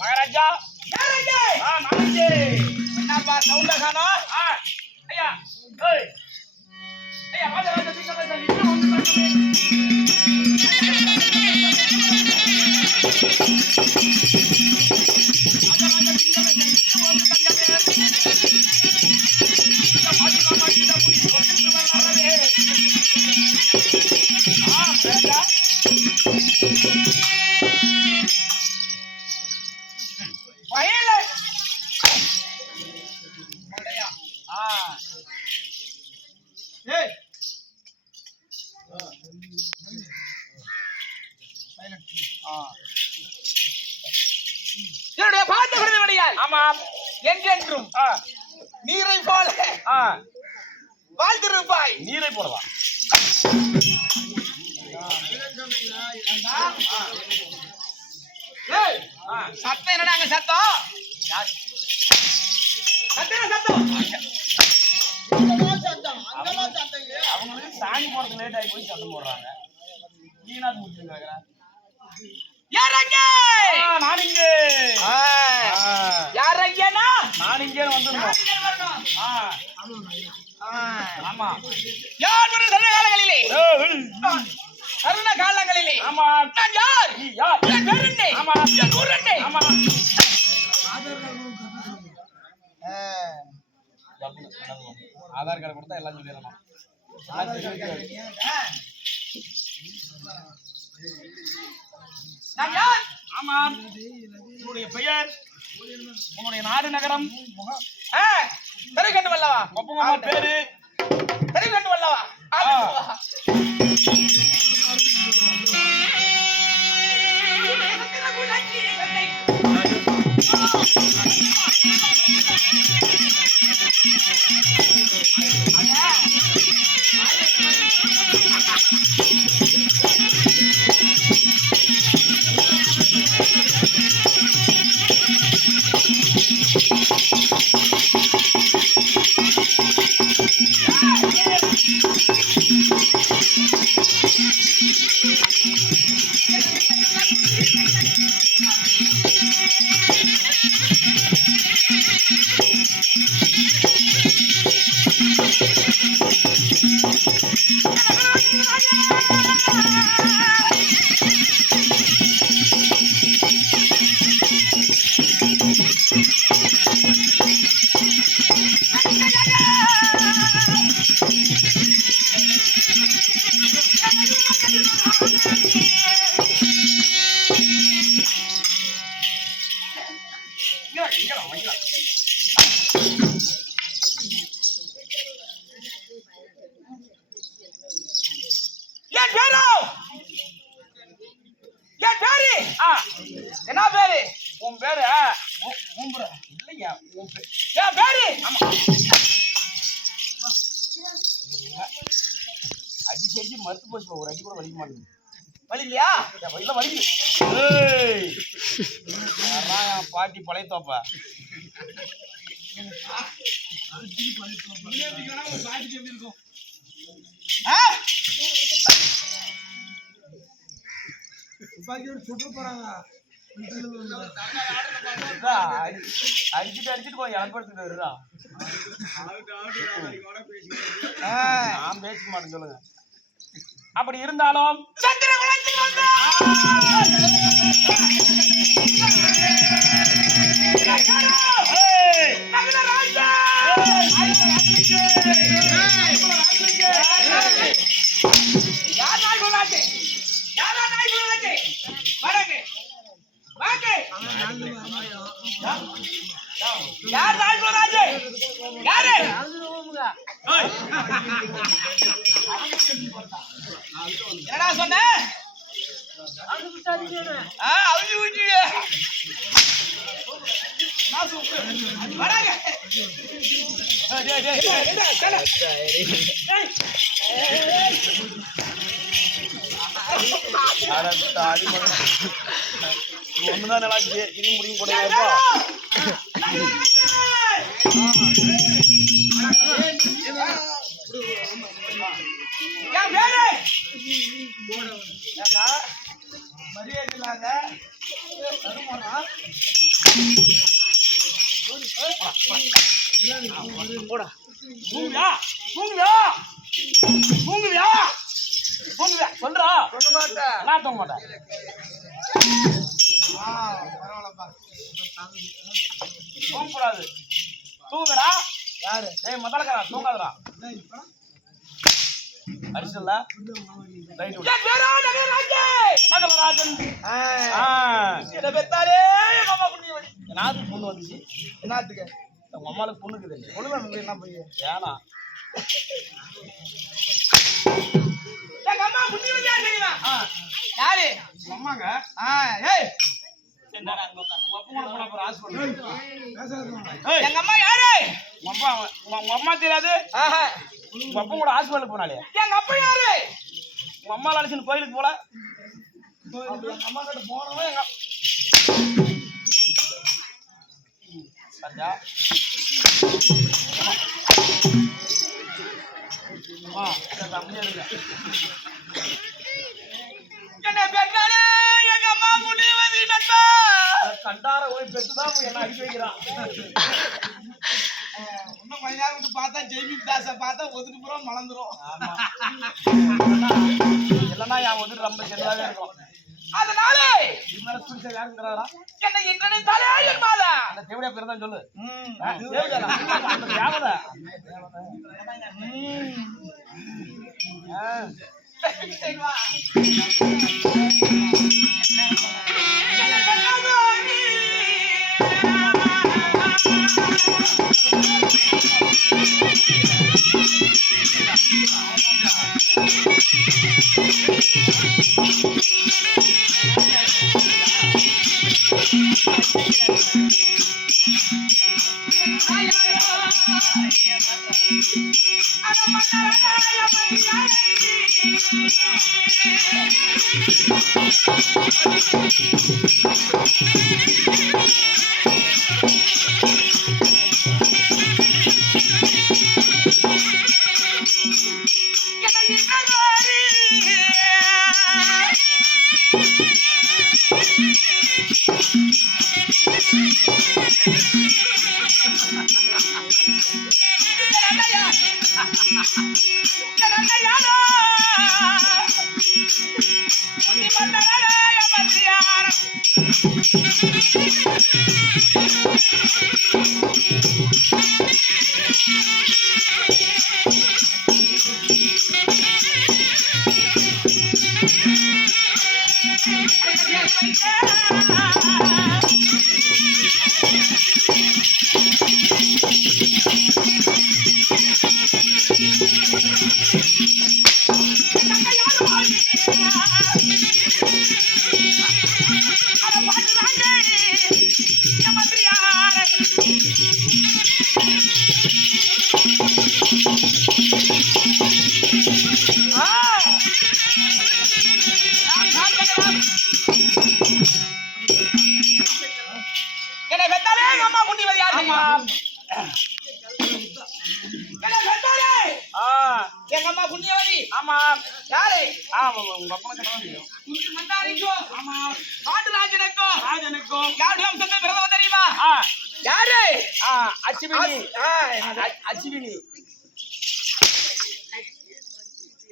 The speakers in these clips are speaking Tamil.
மகாராஜா என்னப்பா சவுண்ட காணோம்? ஐயா ஐயா ராஜா என்னுடைய பார்த்த குழந்தையால் ஆமாம் என்றென்றும் நீரை போல வாழ்ந்திருப்பாய். நீரை போலவா? சத்தம் என்னடா அங்க சத்தம்? அவங்களுக்கு சாணி போறது லேட் ஆகி போய் சத்தம் போடுறாங்க. நீனா முடிச்சுருக்காங்க. நான் இங்கே யார் அங்கேனா நான் இங்கே வந்துடணும். ஆமா யார் ஒரு சரண காலங்களிலே சரண காலங்களிலே ஆமா நான் யார் என் பேருண்டே ஆமா என் ஊரண்டே ஆமா ஆதார் கார்டு கொடுத்தா எல்லாம் சொல்லிடலாம். நான் யார்? ஆமாம் உன்னுடைய பெயர் உன்னுடைய நாடு நகரம் தெரிய கண்டு வல்லவா? ஒப்பமா பேரு தெரிய கண்டு வல்லவா? என்ன பேரு? உன் பேரு இல்லையா? என் பேரு அடி செஞ்சு மறுத்து போச்சு. ஒரு அடி கூட வலிக்க மாட்டேங்குது. வலிக்கலையா? வலிக்கல வலிக்கு. பாட்டி பழைய தோப்பா சுற்று போறாங்க. அடிச்சுட்டு போய் இழப்படுத்திட்டு வருதா? நான் பேசிக்க மாட்டேன் சொல்லுங்க. அப்படி இருந்தாலும் சந்திர குலத்தில் வந்த யார் ராஜே யாரு என்னடா சொன்ன ஒண்ணுதான் நல்லா இது முடியும் கூட மரியாதை இல்லாத சொல்றா சொல்ல மாட்டேன் நான் தூங்க மாட்டேன் தூங்கக்கூடாது தூங்குறா யாரு ஏய் முதலக்கறா தூங்காதடா அரிசல்ல ரைட் நகராஜன் இத பெத்தாலே மாமா புண்ணி வந்து நாது பொண்ணு வந்துச்சு என்னத்துக்கு உங்க அம்மாளுக்கு பொண்ணுக்குது பொண்ணு என்ன போய் ஏனா எங்க அம்மா புண்ணி வந்து யார் தெரியுமா யாரு உங்க அம்மாங்க ஏய் எங்க அம்மா யாரு உங்க அம்மா தெரியாது உங்க அப்பா கூட ஹாஸ்பிட்டலுக்கு போனாலே எங்க அப்பா யாரு உங்க அம்மா அழைச்சின்னு கோயிலுக்கு போல எங்க அம்மா கிட்ட போனவங்க எங்க சஞ்சா என்ன பெற்றாலே எங்க அம்மா முடி வந்து கண்டார போய் பெற்றுதான் என்ன அடிச்சு வைக்கிறான் இன்னும் கொஞ்ச நேரம் விட்டு பார்த்தா ஜெய்மித் தாஸை பார்த்தா ஒதுக்கு புறம் மலர்ந்துரும் இல்லைன்னா என் ஒதுக்கு ரொம்ப செல்லாவே இருக்கும் அதனால இதனால துடிச்சா யாருங்கிறாரா என்ன இன்றனை தாலே என் மாதா அந்த தேவடியா பேர் தான் சொல்லு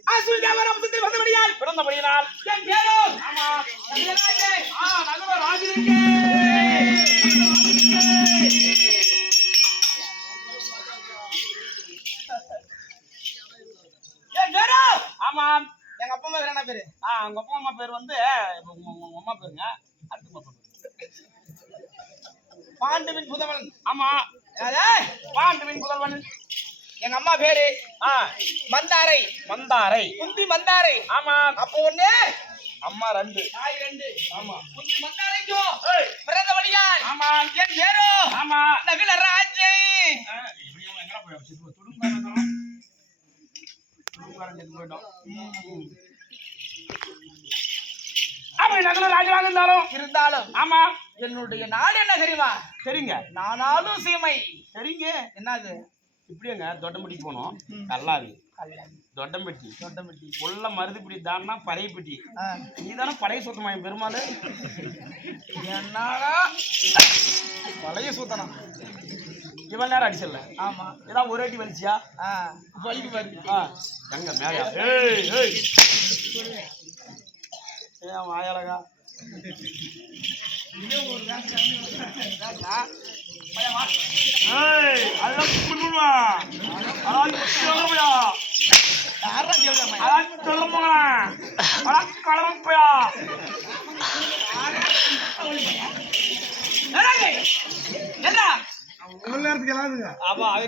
ஆசுரி தேவர் அம்சத்தில் வந்தபடியால் பிறந்தபடியினால் என் பேரோ ஆமா நகர ராஜிருக்கே என் பேரோ ஆமா எங்க அப்பா அம்மா என்ன பேரு உங்க அப்பா அம்மா பேர் வந்து உங்க அம்மா பேருங்க அடுத்த பாண்டுவின் புதல்வன் ஆமா பாண்டுவின் புதல்வன் எங்க அம்மா பேரு மந்தாரை மந்தாரை குந்தி மந்தாரை ஆமா அப்போ ஒண்ணு அம்மா ரெண்டு தாய் ரெண்டு ஆமா குந்தி மந்தாரைக்கோ பிறந்தபடியால் ஆமா என் பேரோ ஆமா நகுல ராஜே எங்கடா போய் போயிட்டோம் அப்படி நகுல ராஜாவாக இருந்தாலும் ஆமா என்னுடைய நாடு என்ன தெரியுமா தெரியுங்க நானாலும் சீமை தெரியுங்க என்னது இப்படியேங்க தொட்டம்பட்டி போனோம் கல்லாவி தொட்டம்பட்டி உள்ள மருதுப்பிடி தானா பழையப்பட்டி நீ தானே பழைய சுத்தமா பெருமாள் என்னடா பழைய சுத்தனம் இவன் நேரம் அடிச்சல ஆமா ஏதாவது ஒரு அடி வலிச்சியா வலிக்கு பாரு எங்க மேலையா ஏன் வாயழகா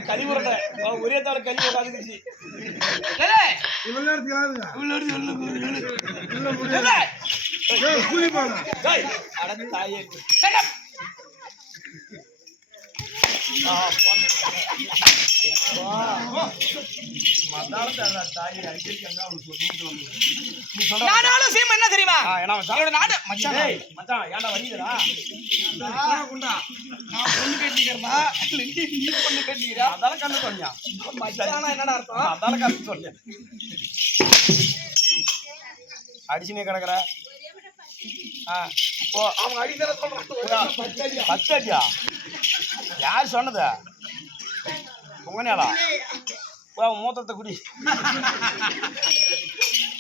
கழிவுறத ஒரே தவிர கழிவு உட்காந்துச்சு தாயே என்ன தெரியுமா நாடு மச்சான் ஏன்டா வரீங்களா பொண்ணு கட்டிக்கிறா நீ பொண்ணு கட்டிக்கிறா அதால கண்ணு சொன்னியா மச்சானா என்னடா அர்த்தம் அதால கண்ணு சொன்னியா அடிச்சுனே கிடக்குற அவங்க அடிக்கிற சொல்றான் 10 அடியா யார் சொன்னது உங்கனாலா மூத்தத்தை குடி